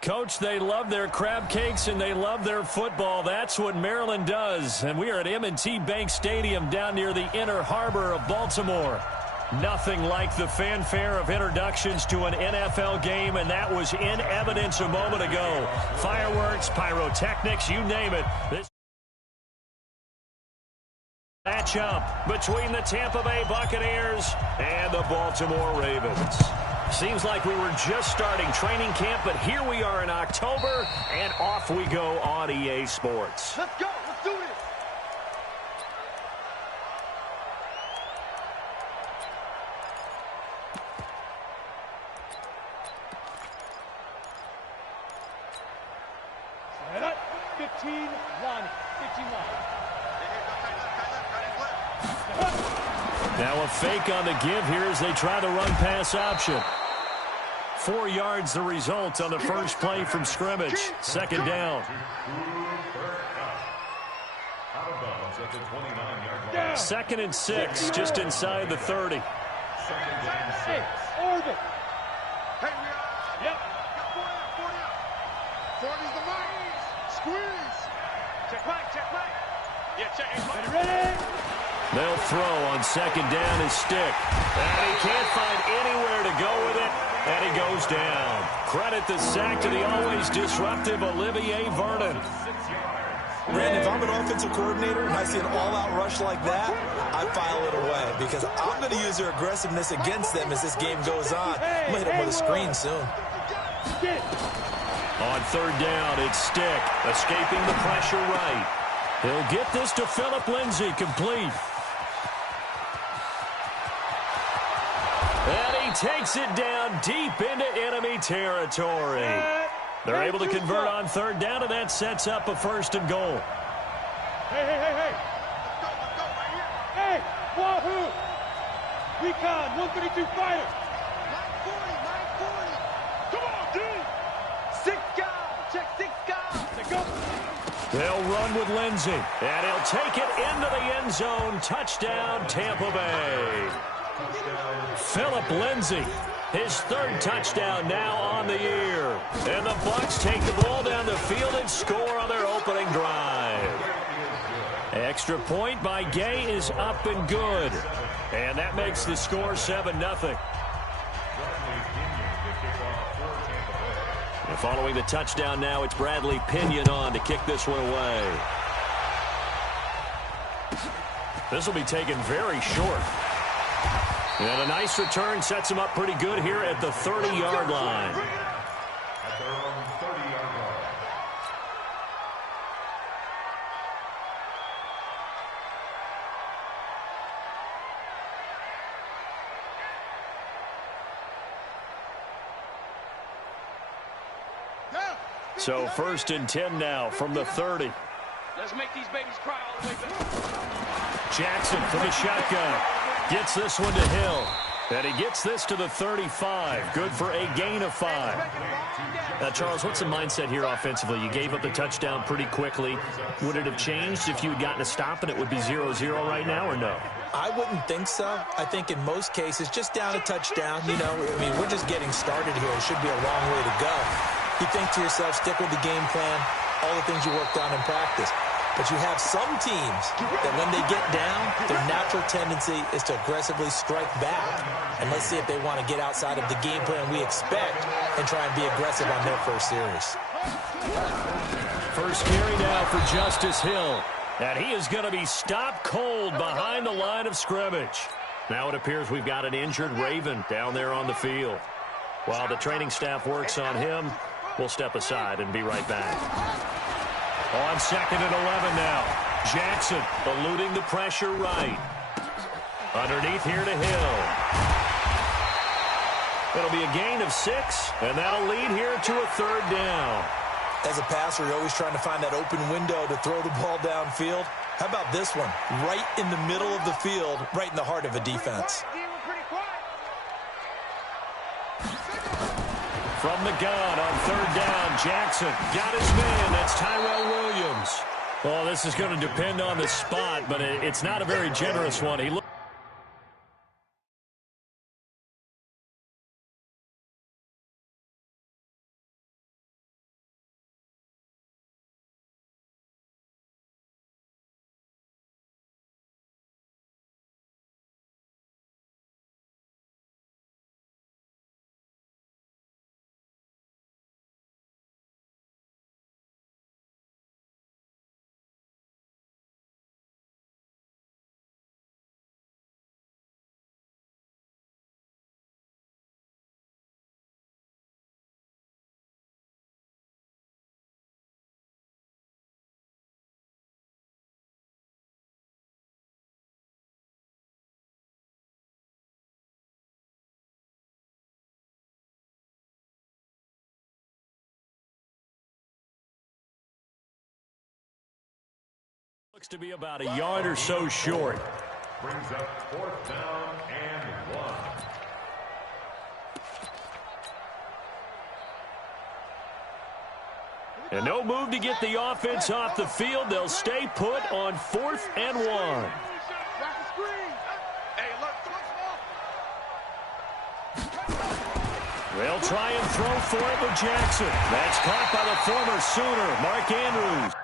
Coach, they love their crab cakes and they love their football. That's what Maryland does. And we are at M&T Bank Stadium down near the Inner Harbor of Baltimore. Nothing like the fanfare of introductions to an NFL game, and that was in evidence a moment ago. Fireworks, pyrotechnics, you name it. This matchup between the Tampa Bay Buccaneers and the Baltimore Ravens. Seems like we were just starting training camp, but here we are in October, and off we go on EA Sports. Let's go. Let's do this. Set up. 15 line. 15 line. Now a fake on the give here as they try the run-pass option. 4 yards the result on the first play from scrimmage. Second down. Second and 6, just inside the 30. Hey, orbit. Hey, yep. 40's the line. Squeeze. Check right, check right. Yeah, check. Ready? They'll throw on second down his stick. And he can't find anywhere to go with it. And he goes down. Credit the sack to the always disruptive Olivier Vernon. Brandon, if I'm an offensive coordinator and I see an all-out rush like that, I file it away because I'm going to use their aggressiveness against them as this game goes on. I'm going to hit them with a screen soon. On third down, it's Stick, escaping the pressure right. He'll get this to Philip Lindsay, complete. And he takes it down deep into enemy territory. They're able to convert on third down, and that sets up a first and goal. Hey, hey, hey, hey. Let's go right here. Hey, Wahoo. Recon, 132 fighter. 940. Come on, dude. 6 guys. Check 6 guys. Let's go. They'll run with Lindsay, and he'll take it into the end zone. Touchdown, Tampa Bay. Philip Lindsay, his third touchdown now on the year. And the Bucs take the ball down the field and score on their opening drive. Extra point by Gay is up and good. And that makes the score 7-0. And following the touchdown now, it's Bradley Pinion on to kick this one away. This will be taken very short. And a nice return sets him up pretty good here at the 30-yard line. So first and 10 now from the 30. Let's make these babies cry all the way back. Jackson from the shotgun. Gets this one to Hill. And he gets this to the 35. Good for a gain of 5. Now, Charles, what's the mindset here offensively? You gave up the touchdown pretty quickly. Would it have changed if you had gotten a stop and it would be 0-0 right now, or no? I wouldn't think so. I think in most cases, just down a touchdown, you know, I mean, we're just getting started here. It should be a long way to go. You think to yourself, stick with the game plan, all the things you worked on in practice. But you have some teams that when they get down, their natural tendency is to aggressively strike back. And let's see if they want to get outside of the game plan we expect and try and be aggressive on their first series. First carry now for Justice Hill. And he is going to be stopped cold behind the line of scrimmage. Now it appears we've got an injured Raven down there on the field. While the training staff works on him, we'll step aside and be right back. On second and 11 now. Jackson eluding the pressure right. Underneath here to Hill. It'll be a gain of 6, and that'll lead here to a third down. As a passer, you're always trying to find that open window to throw the ball downfield. How about this one? Right in the middle of the field, right in the heart of a defense. From the gun on third down, Jackson got his man. That's Tyrell Williams. Well, this is going to depend on the spot, but it's not a very generous one. He Looks to be about a yard or so short. Brings up 4th down and 1. And no move to get the offense off the field. They'll stay put on 4th and 1. They'll try and throw for it with Jackson. That's caught by the former Sooner, Mark Andrews.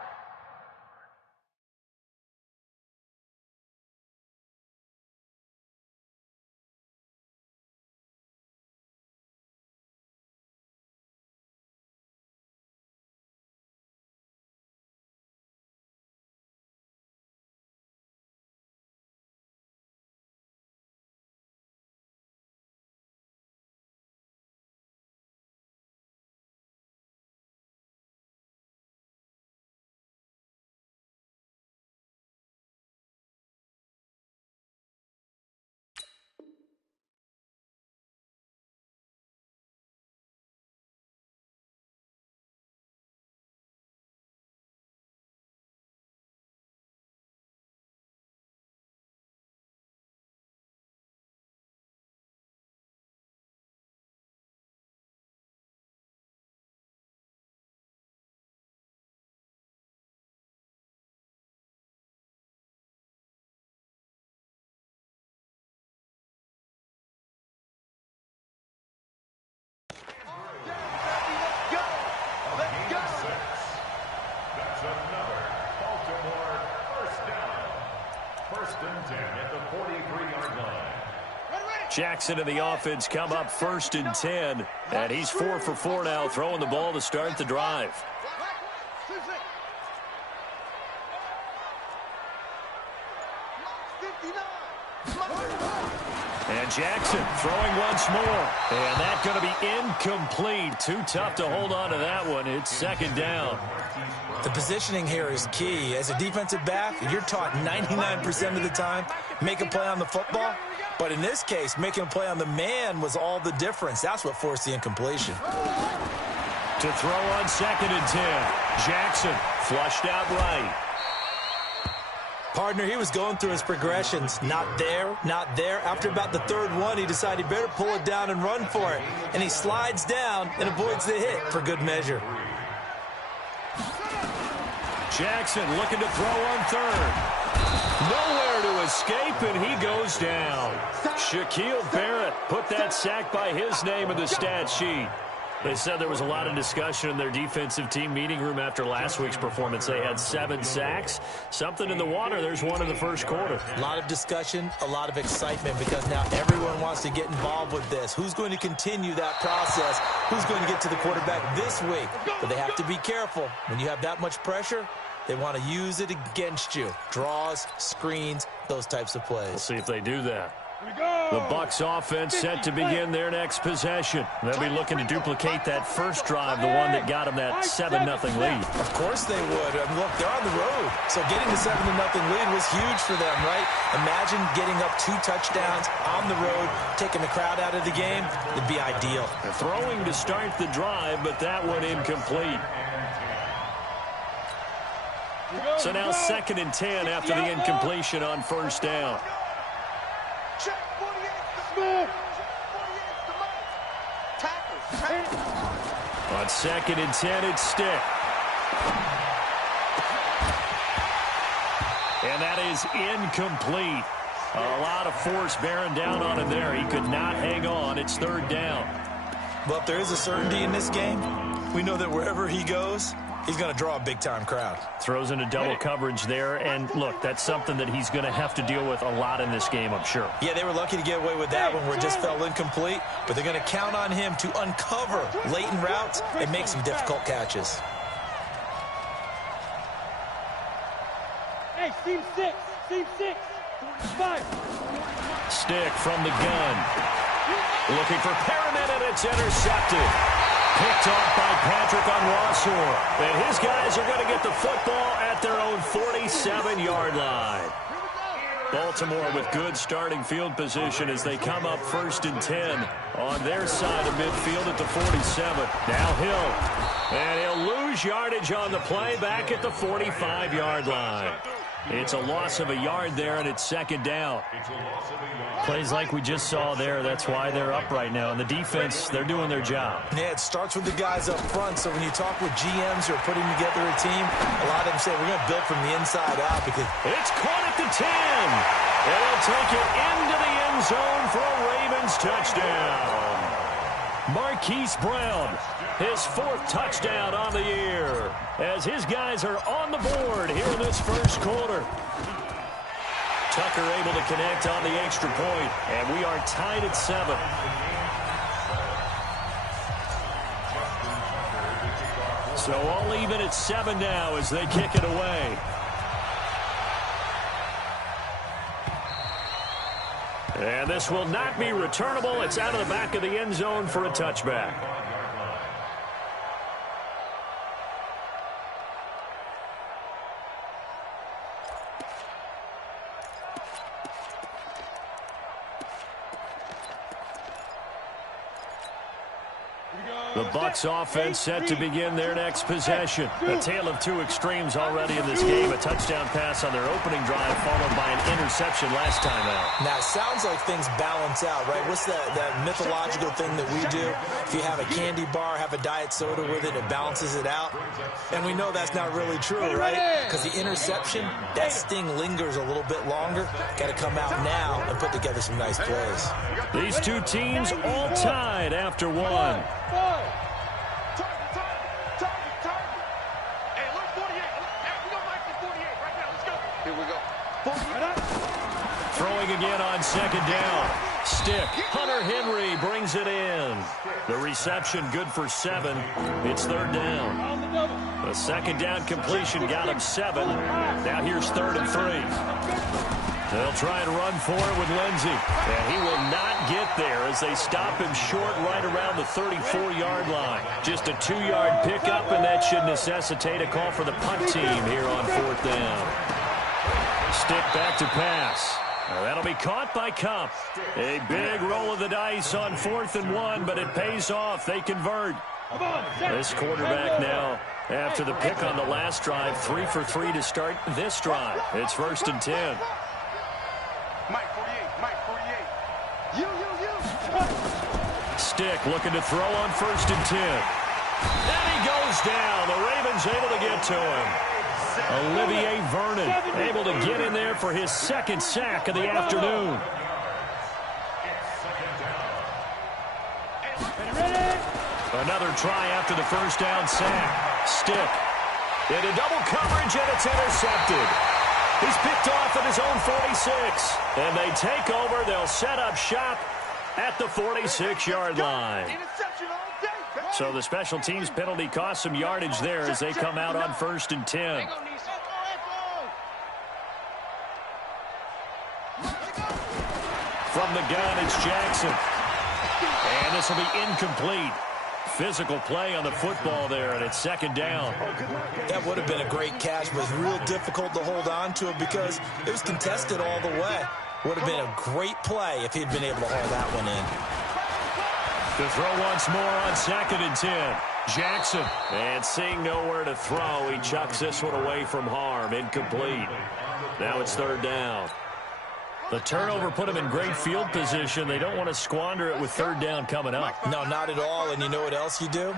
That's another Baltimore 1st down. 1st and 10 at the 43-yard line. Jackson and the offense come up 1st and 10. And he's 4 for 4 now, throwing the ball to start the drive. And Jackson throwing once more. And that's going to be incomplete. Too tough to hold on to that one. It's 2nd down. The positioning here is key. As a defensive back, you're taught 99% of the time, make a play on the football. But in this case, making a play on the man was all the difference. That's what forced the incompletion. To throw on 2nd and 10. Jackson flushed out right. Partner, he was going through his progressions. Not there, not there. After about the 3rd one, he decided he better pull it down and run for it. And he slides down and avoids the hit for good measure. Jackson looking to throw on 3rd. Nowhere to escape, and he goes down. Shaquille Barrett put that sack by his name in the stat sheet. They said there was a lot of discussion in their defensive team meeting room after last week's performance. They had 7 sacks. Something in the water. There's one in the 1st quarter. A lot of discussion, a lot of excitement, because now everyone wants to get involved with this. Who's going to continue that process? Who's going to get to the quarterback this week? But they have to be careful. When you have that much pressure, they want to use it against you. Draws, screens, those types of plays. We'll see if they do that. The Bucs offense set to begin their next possession. They'll be looking to duplicate that first drive, the one that got them that 7-0 lead. Of course they would. I mean, look, they're on the road. So getting the 7-0 lead was huge for them, right? Imagine getting up 2 touchdowns on the road, taking the crowd out of the game. It'd be ideal. Throwing to start the drive, but that one incomplete. So now 2nd and 10 after the incompletion on 1st down. On 2nd and 10, it's Stick. And that is incomplete. A lot of force bearing down on him there. He could not hang on. It's 3rd down. Well, if there is a certainty in this game, we know that wherever he goes, he's going to draw a big-time crowd. Throws into double coverage there. And, look, that's something that he's going to have to deal with a lot in this game, I'm sure. Yeah, they were lucky to get away with that one where it just fell incomplete. But they're going to count on him to uncover latent routes and make some difficult catches. Hey, team 6, 5. Stick from the gun. Looking for Perriman, and it's intercepted. Picked off by Patrick on Rossor. And his guys are going to get the football at their own 47-yard line. Baltimore with good starting field position as they come up 1st and 10 on their side of midfield at the 47. Now Hill. And he'll lose yardage on the play back at the 45-yard line. It's a loss of a yard there, and it's second down. Plays like we just saw there. That's why they're up right now. And the defense, they're doing their job. Yeah, it starts with the guys up front. So when you talk with GMs who are putting together a team, a lot of them say we're going to build from the inside out because it's caught at the 10. And they'll take it into the end zone for a Ravens touchdown. Marquise Brown, his 4th touchdown on the year, as his guys are on the board here in this first quarter. Tucker able to connect on the extra point, and we are tied at 7. So all even at 7 now as they kick it away. And this will not be returnable. It's out of the back of the end zone for a touchback. The Bucs offense set to begin their next possession. A tale of two extremes already in this game. A touchdown pass on their opening drive followed by an interception last time out. Now, it sounds like things balance out, right? What's that mythological thing that we do? If you have a candy bar, have a diet soda with it, it balances it out. And we know that's not really true, right? Because the interception, that sting lingers a little bit longer. Got to come out now and put together some nice plays. These two teams all tied after one. Throwing again on second down. Stick. Hunter Henry brings it in. The reception good for 7. It's third down. The second down completion got him 7. Now here's 3rd and 3. They'll try and run for it with Lindsey. And he will not get there as they stop him short right around the 34-yard line. Just a 2-yard pickup, and that should necessitate a call for the punt team here on 4th down. Stick back to pass. That'll be caught by Kupp. A big roll of the dice on 4th and 1, but it pays off. They convert. This quarterback now, after the pick on the last drive, 3 for 3 to start this drive. It's 1st and 10. Mike 48. You. Stick looking to throw on 1st and 10. And he goes down. The Ravens able to get to him. Olivier Vernon able to get in there for his 2nd sack of the afternoon. Another try after the 1st down sack. Stick into double coverage, and it's intercepted. He's picked off at his own 46. And they take over. They'll set up shop at the 46-yard line. So the special teams penalty cost some yardage there as they come out on 1st and 10. From the gun, it's Jackson. And this will be incomplete. Physical play on the football there, and it's 2nd down. That would have been a great catch, but it was real difficult to hold on to it because it was contested all the way. Would have been a great play if he'd been able to haul that one in. To throw once more on 2nd and 10. Jackson. And seeing nowhere to throw, he chucks this one away from harm. Incomplete. Now it's 3rd down. The turnover put him in great field position. They don't want to squander it with 3rd down coming up. No, not at all. And you know what else you do?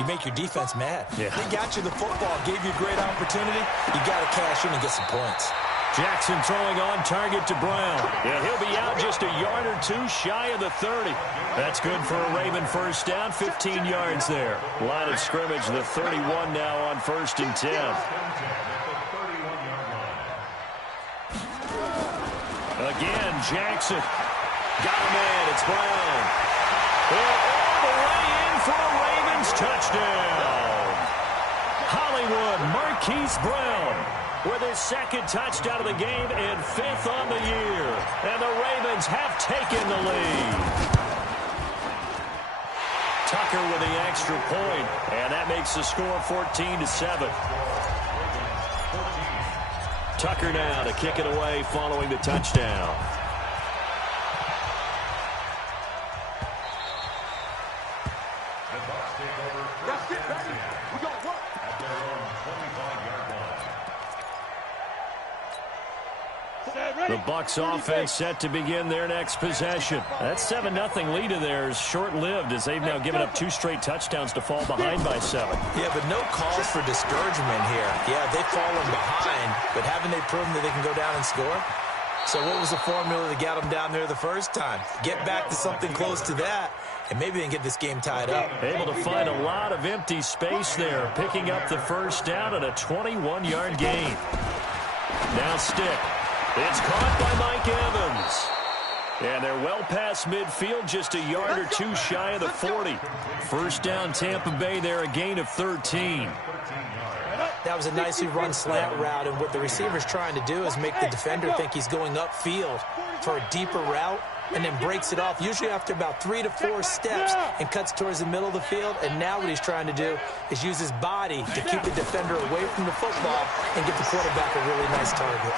You make your defense mad. Yeah. They got you the football, gave you a great opportunity. You got to cash in and get some points. Jackson throwing on target to Brown. Yeah, he'll be out just a yard or 2 shy of the 30. That's good for a Raven 1st down, 15 yards there. Line of scrimmage, the 31 now on 1st and 10. Again, Jackson. Got him in. It's Brown. And all the way in for a Ravens touchdown. Hollywood Marquise Brown with his 2nd touchdown of the game and 5th on the year. And the Ravens have taken the lead. Tucker with the extra point, and that makes the score 14-7. Tucker now to kick it away following the touchdown. The Bucs offense set to begin their next possession. That 7-0 lead of theirs short-lived as they've now given up 2 straight touchdowns to fall behind by 7. Yeah, but no cause for discouragement here. Yeah, they've fallen behind, but haven't they proven that they can go down and score? So what was the formula that got them down there the first time? Get back to something close to that, and maybe they can get this game tied up. Able to find a lot of empty space there, picking up the first down at a 21-yard gain. Now stick. It's caught by Mike Evans. And they're well past midfield, just a yard or 2 shy of the 40. First down, Tampa Bay there, a gain of 13. That was a nicely run slant route, and what the receiver's trying to do is make the defender think he's going upfield for a deeper route, and then breaks it off, usually after about 3 to 4 steps, and cuts towards the middle of the field. And now what he's trying to do is use his body to keep the defender away from the football and give the quarterback a really nice target.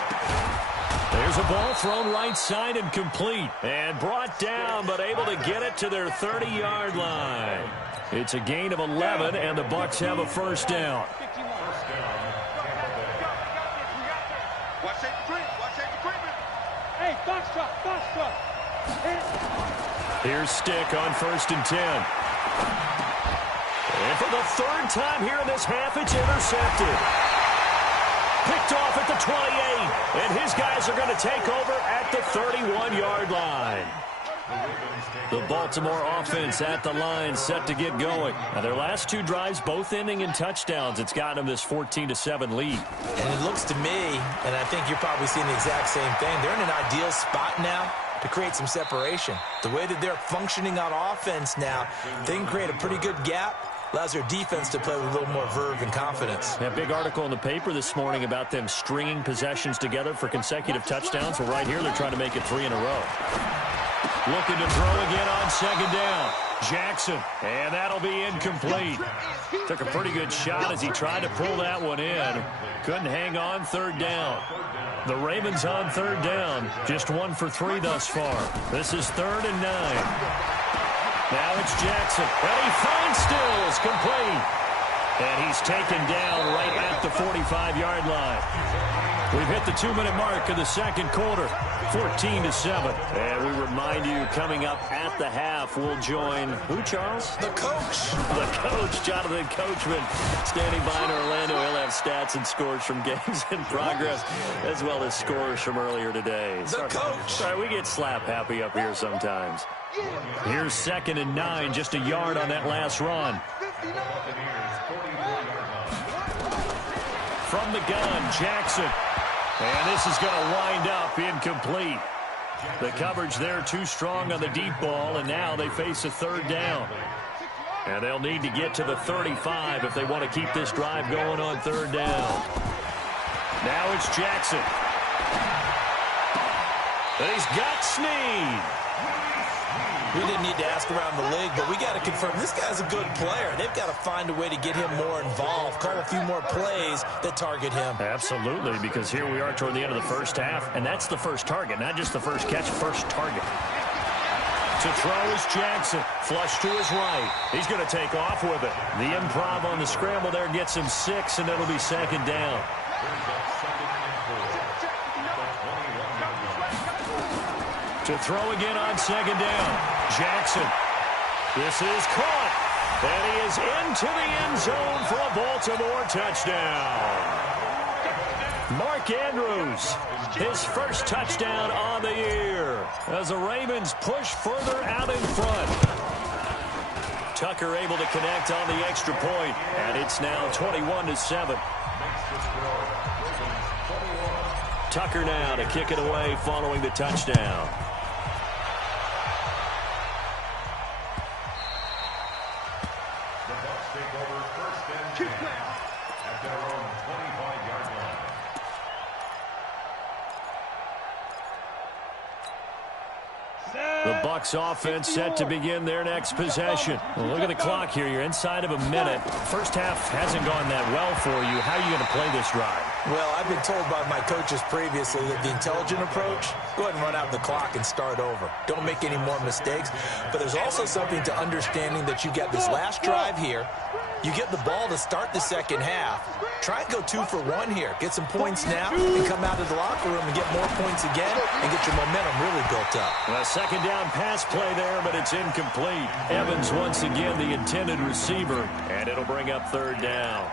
There's a ball thrown right side and complete. And brought down, but able to get it to their 30-yard line. It's a gain of 11, and the Bucs have a first down. Hey, box truck, box truck. Here's Stick on 1st and 10. And for the 3rd time here in this half, it's intercepted. Picked off at the 28, and his guys are going to take over at the 31-yard line. The Baltimore offense at the line, set to get going. Now, their last 2 drives, both ending in touchdowns. It's gotten them this 14-7 lead. And it looks to me, and I think you're probably seeing the exact same thing, they're in an ideal spot now to create some separation. The way that they're functioning on offense now, they can create a pretty good gap. Allows their defense to play with a little more verve and confidence. A big article in the paper this morning about them stringing possessions together for consecutive touchdowns. Well, right here, they're trying to make it 3 in a row. Looking to throw again on 2nd down. Jackson, and that'll be incomplete. Took a pretty good shot as he tried to pull that one in. Couldn't hang on 3rd down. The Ravens on 3rd down. Just 1 for 3 thus far. This is 3rd and 9. Now it's Jackson, and he finds Stills, complete. And he's taken down right at the 45-yard line. We've hit the 2-minute mark of the 2nd quarter, 14-7. And we remind you, coming up at the half, we'll join, who, Charles? The coach. The coach, Jonathan Coachman, standing by in Orlando. He'll have stats and scores from games in progress, as well as scores from earlier today. The coach. Sorry, we get slap happy up here sometimes. Here's 2nd and 9, just a yard on that last run. From the gun, Jackson. And this is going to wind up incomplete. The coverage there too strong on the deep ball, and now they face a 3rd down. And they'll need to get to the 35 if they want to keep this drive going on 3rd down. Now it's Jackson. And he's got Snead. We didn't need to ask around the league, but we got to confirm this guy's a good player. They've got to find a way to get him more involved, call a few more plays that target him. Absolutely, because here we are toward the end of the first half, and that's the first target, not just the first catch, first target. To throw is Jackson, flush to his right. He's going to take off with it. The improv on the scramble there gets him 6, and it'll be 2nd down. To throw again on 2nd down. Jackson. This is caught. And he is into the end zone for a Baltimore touchdown. Mark Andrews, his first touchdown on the year as the Ravens push further out in front. Tucker able to connect on the extra point, and it's now 21-7. Tucker now to kick it away following the touchdown. The Bucs offense set to begin their next possession. Well, look at the clock here. You're inside of a minute. First half hasn't gone that well for you. How are you going to play this drive? Well, I've been told by my coaches previously that the intelligent approach, go ahead and run out the clock and start over. Don't make any more mistakes. But there's also something to understanding that you got this last drive here. You get the ball to start the second half. Try and go 2 for 1 here. Get some points now and come out of the locker room and get more points again and get your momentum really built up. A second down pass play there, but it's incomplete. Evans once again the intended receiver, and it'll bring up third down.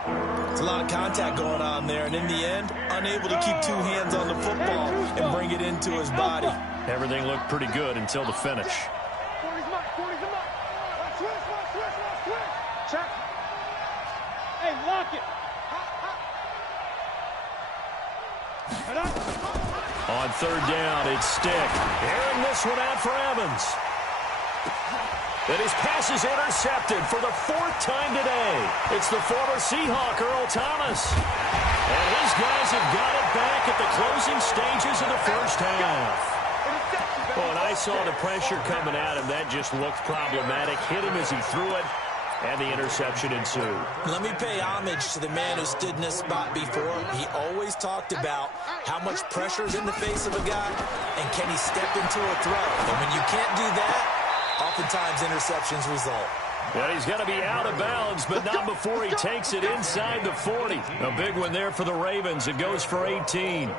It's a lot of contact going on there, and in the end, unable to keep 2 hands on the football and bring it into his body. Everything looked pretty good until the finish. Check. Hey, lock it. On third down, it's Stick. Airing this one out for Evans. And his pass is intercepted for the 4th time today. It's the former Seahawk, Earl Thomas. And his guys have got it back at the closing stages of the first half. Well, and I saw the pressure coming at him. That just looked problematic. Hit him as he threw it, and the interception ensued. Let me pay homage to the man who stood in this spot before. He always talked about how much pressure is in the face of a guy, and can he step into a throw. And when you can't do that, oftentimes interceptions result. Well, he's going to be out of bounds, but not before he takes it inside the 40. A big one there for the Ravens. It goes for 18.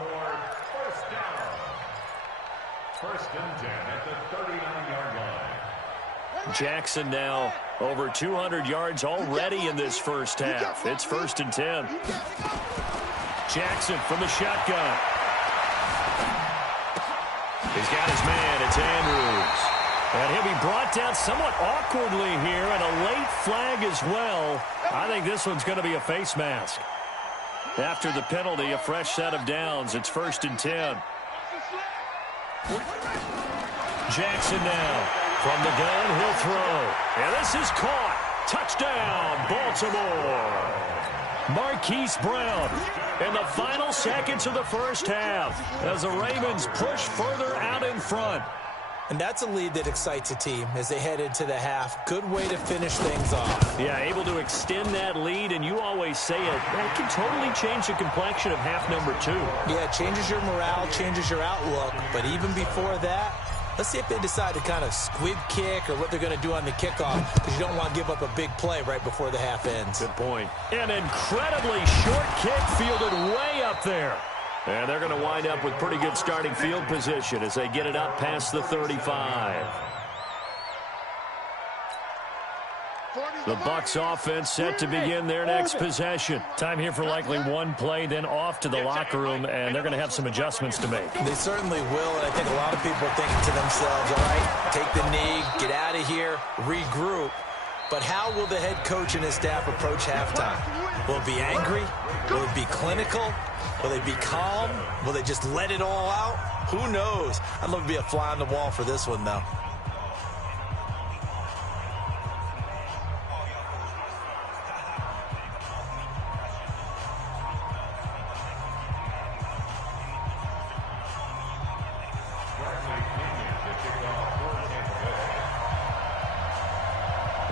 First and 10 at the 39-yard line. Jackson now over 200 yards already in this first half. It's 1st and 10. Jackson from the shotgun. He's got his man. It's Andrews. And he'll be brought down somewhat awkwardly here, and a late flag as well. I think this one's going to be a face mask. After the penalty, a fresh set of downs. It's 1st and 10. Jackson now from the gun. He'll throw. And this is caught. Touchdown, Baltimore. Marquise Brown in the final seconds of the first half as the Ravens push further out in front. And that's a lead that excites a team as they head into the half. Good way to finish things off. Yeah, able to extend that lead, and you always say it can totally change the complexion of half number 2. Yeah, it changes your morale, changes your outlook. But even before that, let's see if they decide to kind of squib kick or what they're going to do on the kickoff, because you don't want to give up a big play right before the half ends. Good point. An incredibly short kick fielded way up there. And they're going to wind up with pretty good starting field position as they get it up past the 35. The Bucs offense set to begin their next possession. Time here for likely one play, then off to the locker room, and they're going to have some adjustments to make. They certainly will, and I think a lot of people are thinking to themselves, all right, take the knee, get out of here, regroup. But how will the head coach and his staff approach halftime? Will it be angry? Will it be clinical? Will they be calm? Will they just let it all out? Who knows? I'd love to be a fly on the wall for this one, though.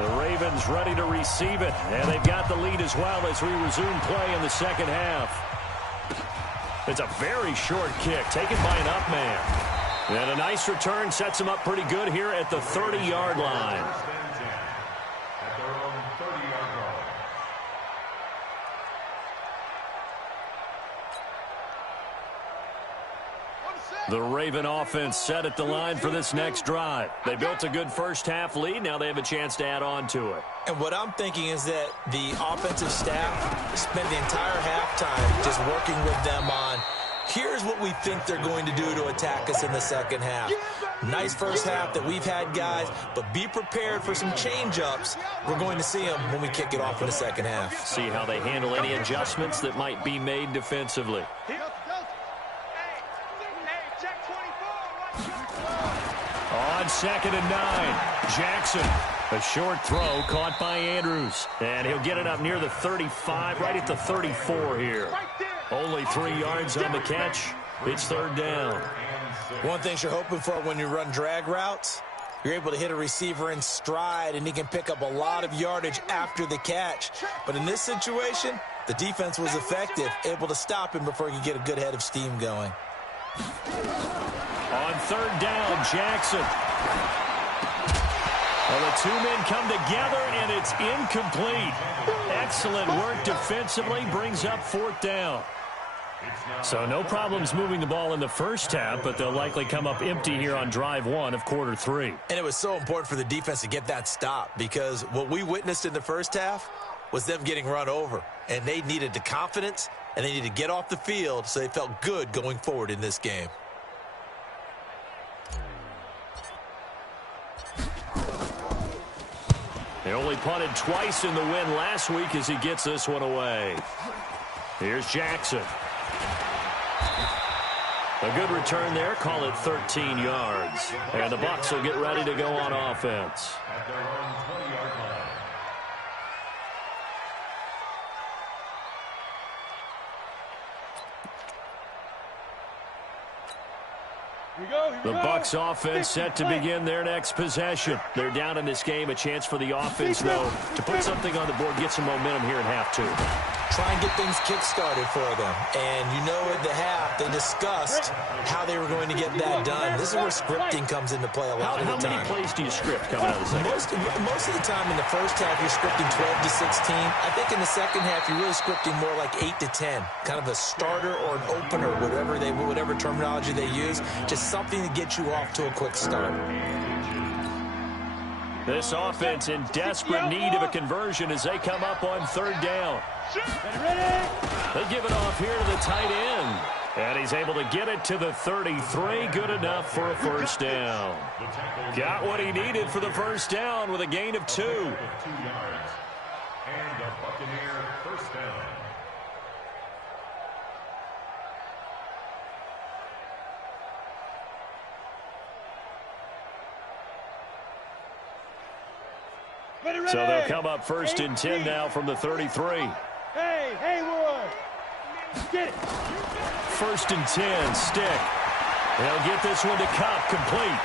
The Ravens ready to receive it, and they've got the lead as well as we resume play in the second half. It's a very short kick taken by an up man. And a nice return sets him up pretty good here at the 30-yard line. At their own 30-yard line. The Raven offense set at the line for this next drive. They built a good first half lead. Now they have a chance to add on to it. And what I'm thinking is that the offensive staff spent the entire halftime just working with them on, here's what we think they're going to do to attack us in the second half. Nice first half that we've had, guys, but be prepared for some change-ups. We're going to see them when we kick it off in the second half. See how they handle any adjustments that might be made defensively. On 2nd and 9, Jackson. A short throw caught by Andrews. And he'll get it up near the 35, right at the 34 here. Only 3 yards on the catch. It's third down. One thing you're hoping for when you run drag routes, you're able to hit a receiver in stride, and he can pick up a lot of yardage after the catch. But in this situation, the defense was effective, able to stop him before he could get a good head of steam going. On third down, Jackson. Well, the two men come together, and it's incomplete. Excellent work defensively, brings up 4th down. So no problems moving the ball in the first half, but they'll likely come up empty here on drive 1 of quarter 3. And it was so important for the defense to get that stop, because what we witnessed in the first half was them getting run over. And they needed the confidence, and they needed to get off the field so they felt good going forward in this game. They only punted twice in the win last week as he gets this one away. Here's Jackson. A good return there. Call it 13 yards. And the Bucs will get ready to go on offense. At their own 20-yard line. The Bucs offense set to begin their next possession. They're down in this game. A chance for the offense, though, to put something on the board, get some momentum here in half 2. Try and get things kick-started for them. And you know at the half, they discussed how they were going to get that done. This is where scripting comes into play a lot of the time. How many plays do you script coming out of the second? Most of the time in the first half, you're scripting 12 to 16. I think in the second half, you're really scripting more like 8 to 10. Kind of a starter or an opener, whatever terminology they use. Just something to get you off to a quick start. This offense in desperate need of a conversion as they come up on 3rd down. They give it off here to the tight end. And he's able to get it to the 33. Good enough for a first down. Got what he needed for the first down with a gain of 2. 2 yards. And a Buccaneer first down. So they'll come up 1st and 10 now from the 33. Hey, Haywood. Get it. 1st and 10, stick. They'll get this one to Cup, complete.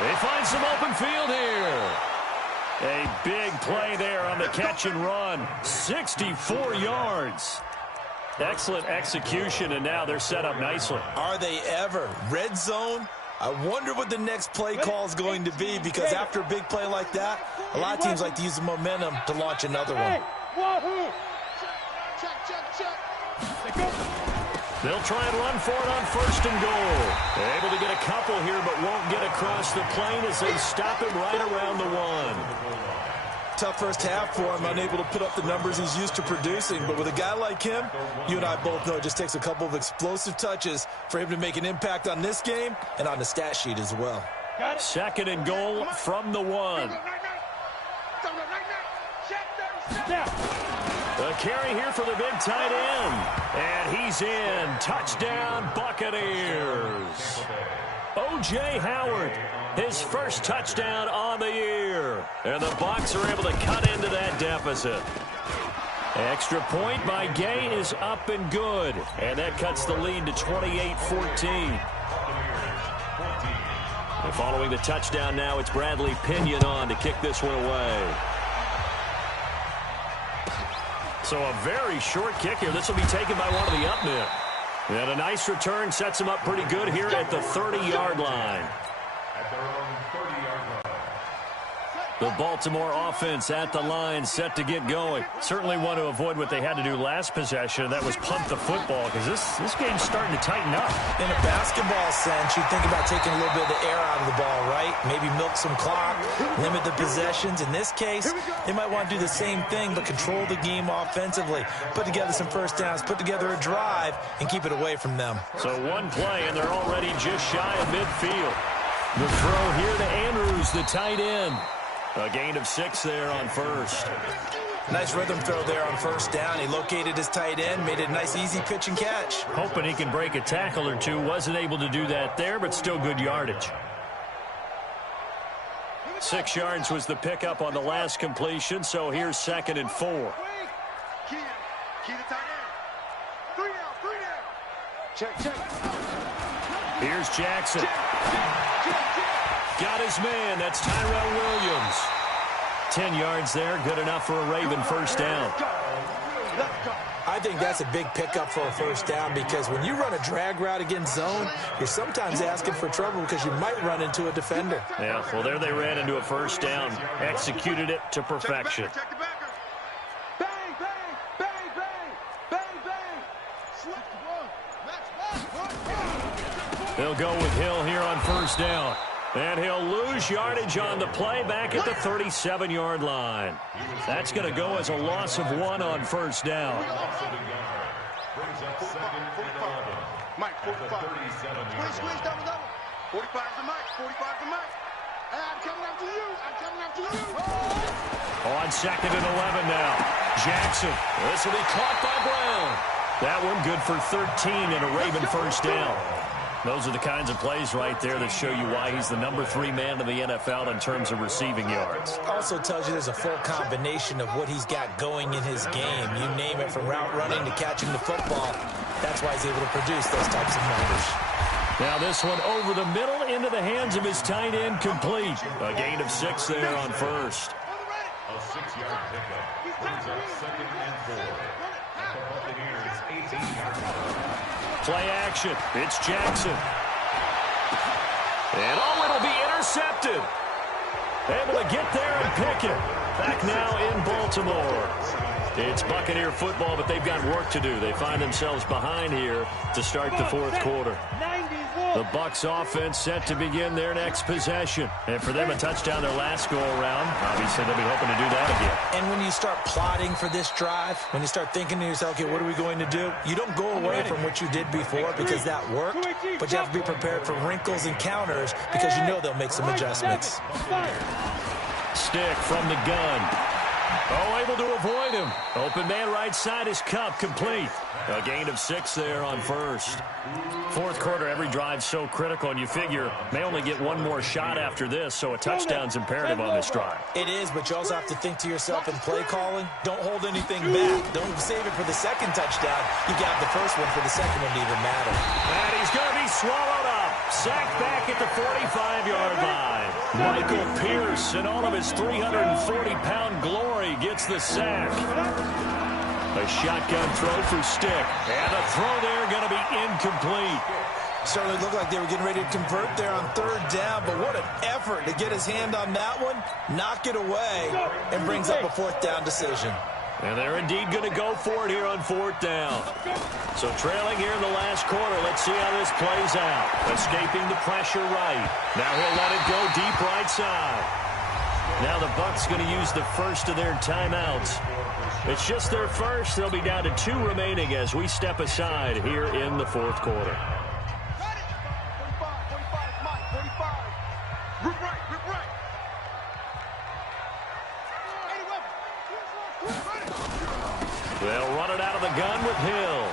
They find some open field here. A big play there on the catch and run. 64 yards. Excellent execution, and now they're set up nicely. Are they ever? Red zone? I wonder what the next play call is going to be, because after a big play like that, a lot of teams like to use the momentum to launch another one. They'll try and run for it on 1st and goal. They're able to get a couple here, but won't get across the plane as they stop him right around the 1. Tough first half for him, unable to put up the numbers he's used to producing. But with a guy like him, you and I both know it just takes a couple of explosive touches for him to make an impact on this game and on the stat sheet as well. 2nd and goal from the 1. A carry here for the big tight end. And he's in. Touchdown, Buccaneers. O.J. Howard, his first touchdown on the year. And the Bucs are able to cut into that deficit. Extra point by Gay is up and good. And that cuts the lead to 28-14. And following the touchdown now, it's Bradley Pinion on to kick this one away. So a very short kick here. This will be taken by one of the up men. And a nice return sets him up pretty good here at the 30-yard line. At their own 30-yard line. The Baltimore offense at the line, set to get going. Certainly want to avoid what they had to do last possession, and that was punt the football, because this game's starting to tighten up. In a basketball sense, you'd think about taking a little bit of the air out of the ball, right? Maybe milk some clock, limit the possessions. In this case, they might want to do the same thing, but control the game offensively. Put together some first downs, put together a drive, and keep it away from them. So one play, and they're already just shy of midfield. The throw here to Andrews, the tight end. A gain of 6 there on 1st. Nice rhythm throw there on 1st down. He located his tight end, made it a nice easy pitch and catch. Hoping he can break a tackle or two. Wasn't able to do that there, but still good yardage. 6 yards was the pickup on the last completion, so here's 2nd and 4. Key to tight end. 3 down. Check. Here's Jackson. Got his man. That's Tyrell Williams. 10 yards there. Good enough for a Raven first down. Let's go. I think that's a big pickup for a first down because when you run a drag route against zone, you're sometimes asking for trouble because you might run into a defender. Yeah, well, there they ran into a first down. Executed it to perfection. Check the backer. Bang, bang, bang, bang, bang, bang. They'll go with Hill here on first down. And he'll lose yardage on the play back at the 37-yard line. That's going to go as a loss of 1 on first down. Mike, 45. Squeeze down the level. 45 to Mike, 45 to Mike. I'm coming after you. I'm coming after you. On 2nd and 11 now. Jackson. This will be caught by Brown. That one good for 13 and a Raven first down. Those are the kinds of plays right there that show you why he's the number 3 man in the NFL in terms of receiving yards. Also tells you there's a full combination of what he's got going in his game. You name it, from route running to catching the football. That's why he's able to produce those types of numbers. Now this one over the middle into the hands of his tight end, complete. A gain of 6 there on first. A 6-yard pickup brings up 2nd and 4. At the Buccaneers' 18-yard line. Play action. It's Jackson. And it'll be intercepted. Able to get there and pick it. Back now in Baltimore. It's Buccaneer football, but they've got work to do. They find themselves behind here to start the fourth quarter. The Bucs offense set to begin their next possession. And for them, a touchdown their last go-around. Obviously, they'll be hoping to do that again. And when you start plotting for this drive, when you start thinking to yourself, okay, what are we going to do? You don't go away from what you did before because that worked, but you have to be prepared for wrinkles and counters because you know they'll make some adjustments. Stick from the gun. Oh, able to avoid him. Open man right side is Cup, complete. A gain of 6 there on first. Fourth quarter, every drive so critical, and you figure may only get one more shot after this, so a touchdown's imperative on this drive. It is, but you also have to think to yourself in play calling, don't hold anything back. Don't save it for the second touchdown. You got the first one for the second one to even matter. And he's going to be swallowed up. Sacked back at the 45-yard line. Michael Pierce, in all of his 340-pound glory, gets the sack. A shotgun throw for Stick. And a throw there going to be incomplete. Certainly looked like they were getting ready to convert there on third down, but what an effort to get his hand on that one, knock it away, and brings up a fourth down decision. And they're indeed going to go for it here on fourth down. So trailing here in the last quarter, let's see how this plays out. Escaping the pressure right. Now he'll let it go deep right side. Now the Bucs going to use the first of their timeouts. It's just their first. They'll be down to 2 remaining as we step aside here in the fourth quarter. They'll run it out of the gun with Hill.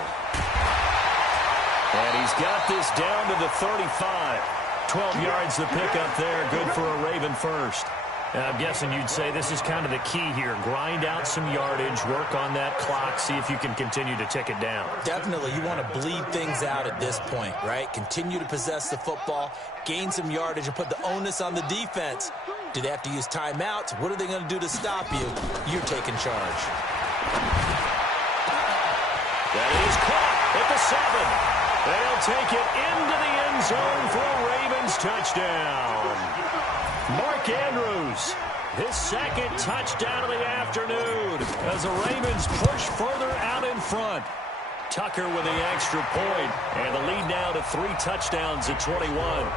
And he's got this down to the 35. 12 yards to pick up there. Good for a Raven first. And I'm guessing you'd say this is kind of the key here. Grind out some yardage, work on that clock, see if you can continue to tick it down. Definitely. You want to bleed things out at this point, right? Continue to possess the football, gain some yardage, and put the onus on the defense. Do they have to use timeouts? What are they going to do to stop you? You're taking charge. That is caught at the 7. They'll take it into the end zone for a Ravens touchdown. Mark Andrews, his second touchdown of the afternoon as the Ravens push further out in front. Tucker with the extra point, and the lead now to 3 touchdowns at 21.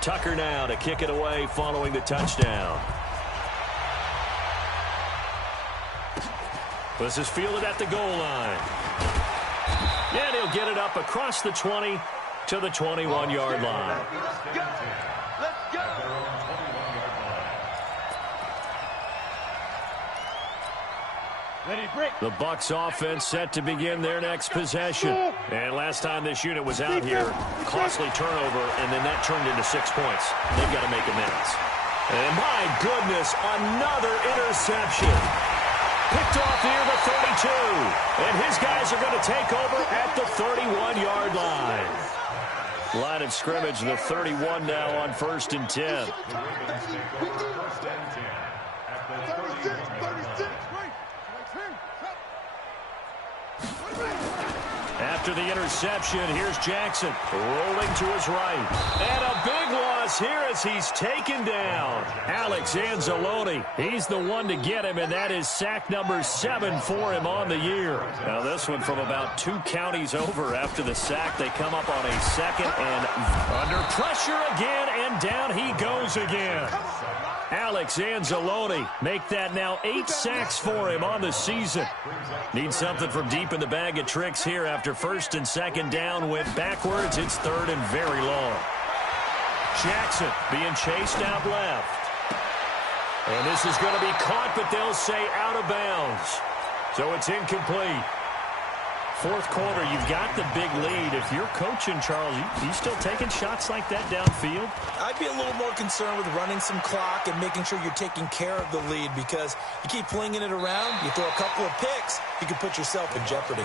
Tucker now to kick it away following the touchdown. This is fielded at the goal line. And he'll get it up across the 20 to the 21-yard line. Let's go. The Bucs offense set to begin their next possession. And last time this unit was out here, costly turnover, and then that turned into 6 points. They've got to make amends. And my goodness, another interception. Picked off near the 32. And his these guys are going to take over at the 31-yard line. Line of scrimmage, the 31 now on 1st and 10. After the interception, here's Jackson rolling to his right. And a big loss here as he's taken down. Alex Anzalone, he's the one to get him, and that is sack number 7 for him on the year. Now this one from about 2 counties over after the sack. They come up on a second and under pressure again, and down he goes again. Alex Anzalone make that now 8 sacks for him on the season. Needs something from deep in the bag of tricks here after 1st and 2nd down. Went backwards. It's 3rd and very long. Jackson being chased out left. And this is going to be caught, but they'll say out of bounds. So it's incomplete. 4th quarter, you've got the big lead. If you're coaching, Charles, you still taking shots like that downfield? I'd be a little more concerned with running some clock and making sure you're taking care of the lead, because you keep flinging it around, you throw a couple of picks, you can put yourself in jeopardy.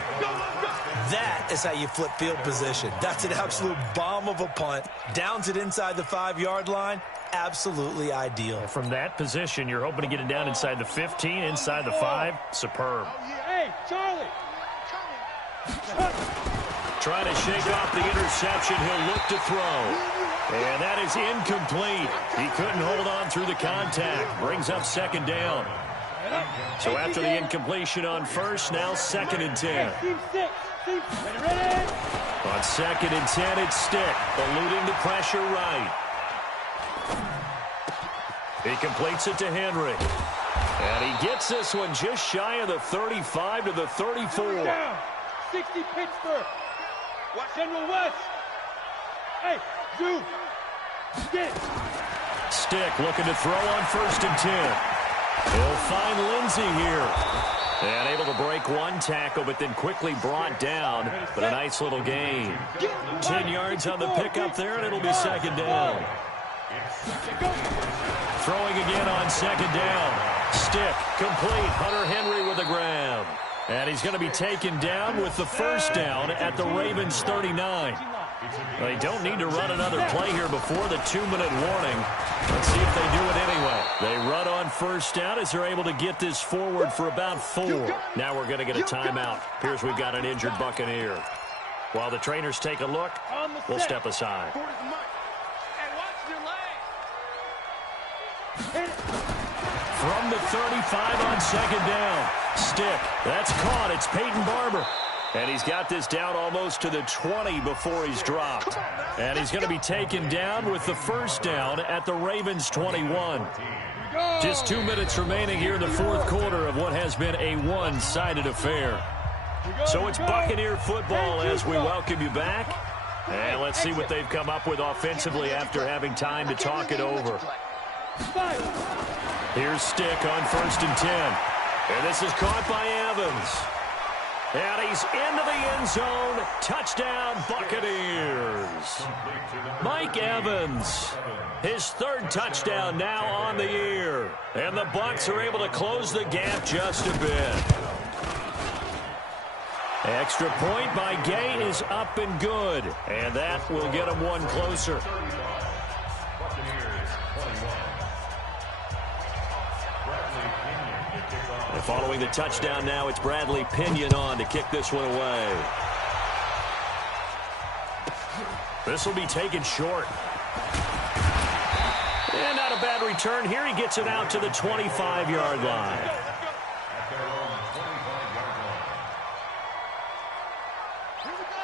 That is how you flip field position. That's an absolute bomb of a punt. Downs it inside the 5-yard line. Absolutely ideal. From that position, you're hoping to get it down inside the 15, inside the 5. Superb. Hey, Charlie! Trying to shake off the interception. He'll look to throw. And that is incomplete. He couldn't hold on through the contact. Brings up 2nd down. So after the incompletion on 1st, now 2nd and 10. On 2nd and 10, it's Stick, eluding the pressure right. He completes it to Henry. And he gets this one just shy of the 35 to the 34. 60 Pittsburgh. General West. Hey, Zoo. Stick looking to throw on 1st and 10. He'll find Lindsey here. And able to break one tackle, but then quickly brought down. But a nice little gain. 10 yards on the pickup there, and it'll be 2nd down. Throwing again on 2nd down. Stick complete. Hunter Henry with the grab. And he's going to be taken down with the 1st down at the Ravens 39. They don't need to run another play here before the 2-minute warning. Let's see if they do it anyway. They run on 1st down as they're able to get this forward for about 4. Now we're going to get a timeout. Appears we've got an injured Buccaneer. While the trainers take a look, we'll step aside. From the 35 on 2nd down. Stick. That's caught. It's Peyton Barber. And he's got this down almost to the 20 before he's dropped. And he's going to be taken down with the 1st down at the Ravens 21. Just 2 minutes remaining here in the 4th quarter of what has been a one-sided affair. So it's Buccaneer football as we welcome you back. And let's see what they've come up with offensively after having time to talk it over. Here's Stick on 1st and 10. And this is caught by Evans. And he's into the end zone. Touchdown, Buccaneers. Mike Evans, his 3rd touchdown now on the year. And the Bucs are able to close the gap just a bit. Extra point by Gay is up and good. And that will get him one closer. And following the touchdown now, it's Bradley Pinion on to kick this one away. This will be taken short. And not a bad return here. He gets it out to the 25-yard line.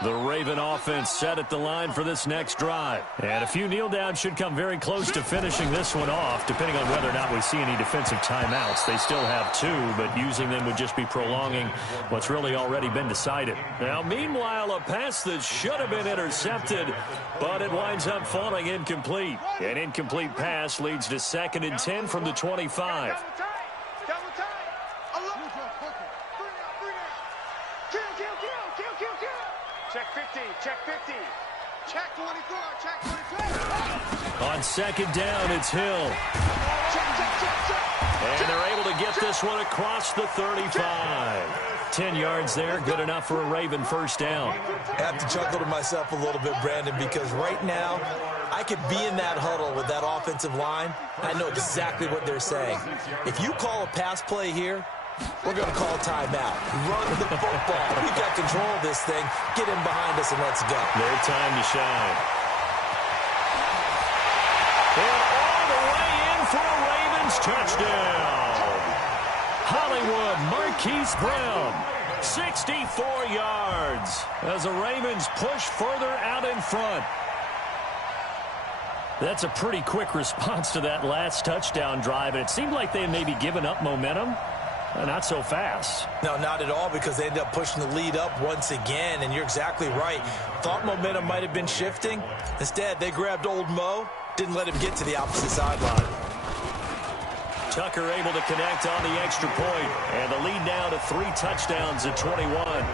The Raven offense set at the line for this next drive. And a few kneel downs should come very close to finishing this one off, depending on whether or not we see any defensive timeouts. They still have 2, but using them would just be prolonging what's really already been decided. Now, meanwhile, a pass that should have been intercepted, but it winds up falling incomplete. An incomplete pass leads to 2nd and 10 from the 25. Check 50, check 50. Check 24, check 24. On 2nd down, it's Hill. Check. And they're able to get this one across the 35. 10 yards there, good enough for a Raven first down. I have to chuckle to myself a little bit, Brandon, because right now I could be in that huddle with that offensive line. I know exactly what they're saying. If you call a pass play here, we're going to call timeout. Run the football. We've got control of this thing. Get in behind us and let's go. Their time to shine. And all the way in for a Ravens touchdown. Hollywood Marquise Brown, 64 yards as the Ravens push further out in front. That's a pretty quick response to that last touchdown drive, and it seemed like they had maybe given up momentum. Not so fast. No, not at all, because they ended up pushing the lead up once again, and you're exactly right. Thought momentum might have been shifting. Instead, they grabbed old Mo, didn't let him get to the opposite sideline. Tucker able to connect on the extra point, and the lead now to 3 touchdowns at 21.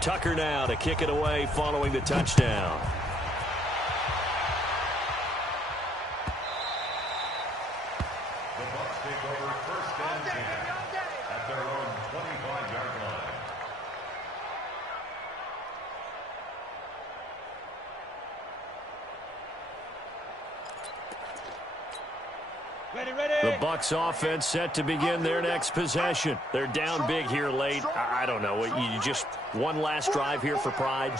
Tucker now to kick it away following the touchdown. The Bucs take over first and 10 at their own 25-yard line. The Bucs offense set to begin their next possession. They're down big here late. I don't know. You just one last drive here for pride?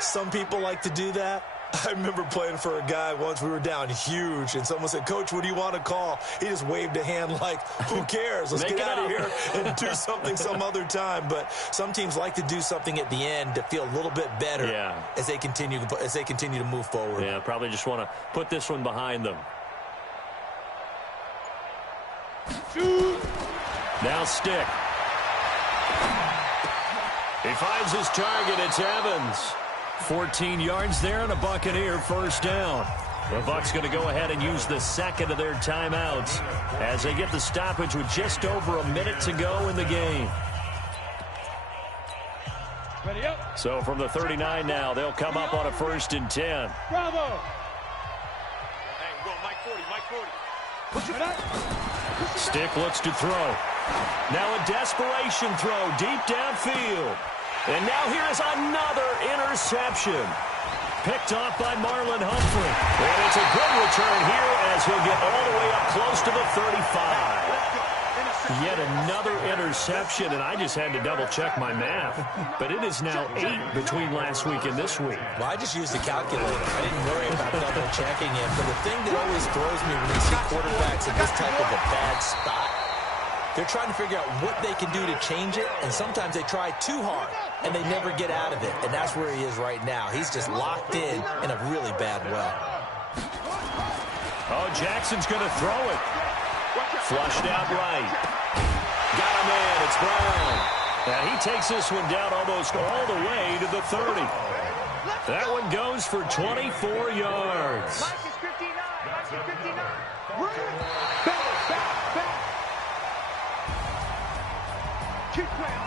Some people like to do that. I remember playing for a guy once. We were down huge, and someone said, "Coach, what do you want to call?" He just waved a hand like, who cares? Let's get out of here and do something some other time. But some teams like to do something at the end to feel a little bit better as they continue to move forward. Yeah, probably just want to put this one behind them. Now stick. He finds his target. It's Evans. 14 yards there and a Buccaneer first down. The Bucs going to go ahead and use the second of their timeouts as they get the stoppage with just over a minute to go in the game. So from the 39 now, they'll come up on a 1st and 10. Bravo. Hey, go Mike 40, Mike 40. Stick looks to throw. Now a desperation throw deep downfield. And now here is another interception. Picked off by Marlon Humphrey. And it's a good return here as he'll get all the way up close to the 35. Yet another interception, and I just had to double-check my math. But it is now 8 between last week and this week. Well, I just used the calculator. I didn't worry about double-checking it. But the thing that always throws me when you see quarterbacks in this type of a bad spot, they're trying to figure out what they can do to change it, and sometimes they try too hard, and they never get out of it. And that's where he is right now. He's just locked in a really bad way. Oh, Jackson's going to throw it. Flushed out right. Got him in. It's Brown. And he takes this one down almost all the way to the 30. That one goes for 24 yards. Mike is 59. Mike is 59. Back. Keep playing.